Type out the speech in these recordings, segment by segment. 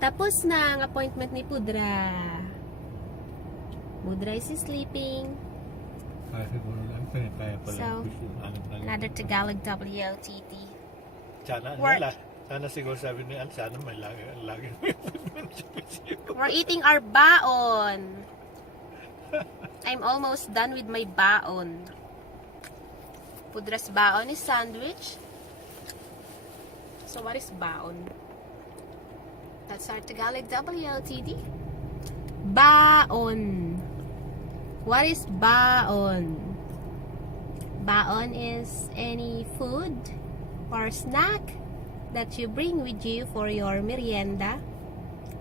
Tapos na ang appointment ni Pudra. Pudra is sleeping. Kaya siguro lang, kaya pala. So, another Tagalog WOTD. Sana siguro sabi ni Al, sana may lagi. We're eating our baon. I'm almost done with my baon. Pudra's baon is sandwich. So what is baon? That's our Tagalog WOTD. Baon. What is baon? Baon is any food or snack that you bring with you for your merienda,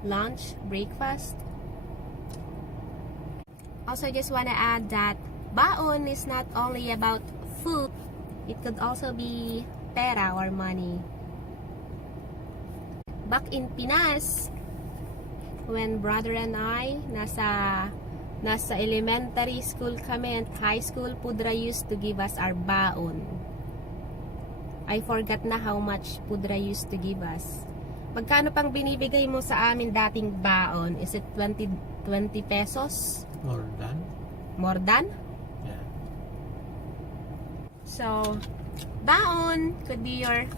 lunch, breakfast. Also, just want to add that baon is not only about food, it could also be pera or money. Back in Pinas, when brother and I nasa elementary school kami and high school, Pudra used to give us our baon. I forgot na how much Pudra used to give us. Magkano pang binibigay mo sa amin dating baon? Is it 20 pesos? More than? More than? Yeah. So, baon could be your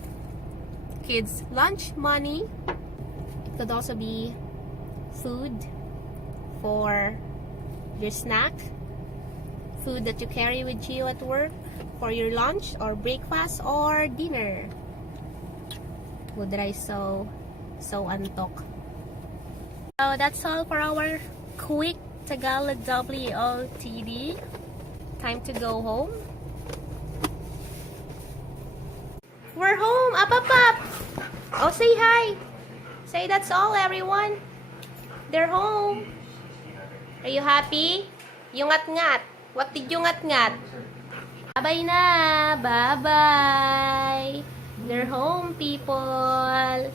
kids' lunch money. It could also be food for your snack, food that you carry with you at work for your lunch or breakfast or dinner. Pudra is so antok. So that's all for our quick Tagalog WOTD. Time to go home. We're home! Up! Oh, say hi! Say that's all, everyone. They're home. Are you happy? Yung ngatngat. What did you ngatngat? Bye-bye na! Bye-bye! They're home, people.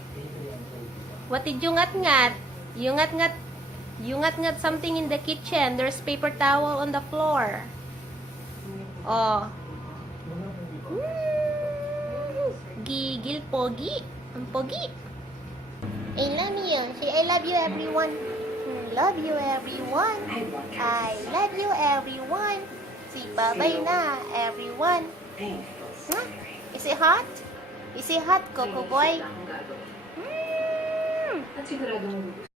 What did you ngatngat? You ngatngat something in the kitchen. There's paper towel on the floor. Oh. Gigil, Pogi. Ang Pogi. I love you. Say, I love you, everyone. Love you, everyone. I love you, everyone. Say, bye-bye na, everyone. Huh? Is it hot? Is it hot, Coco Boy?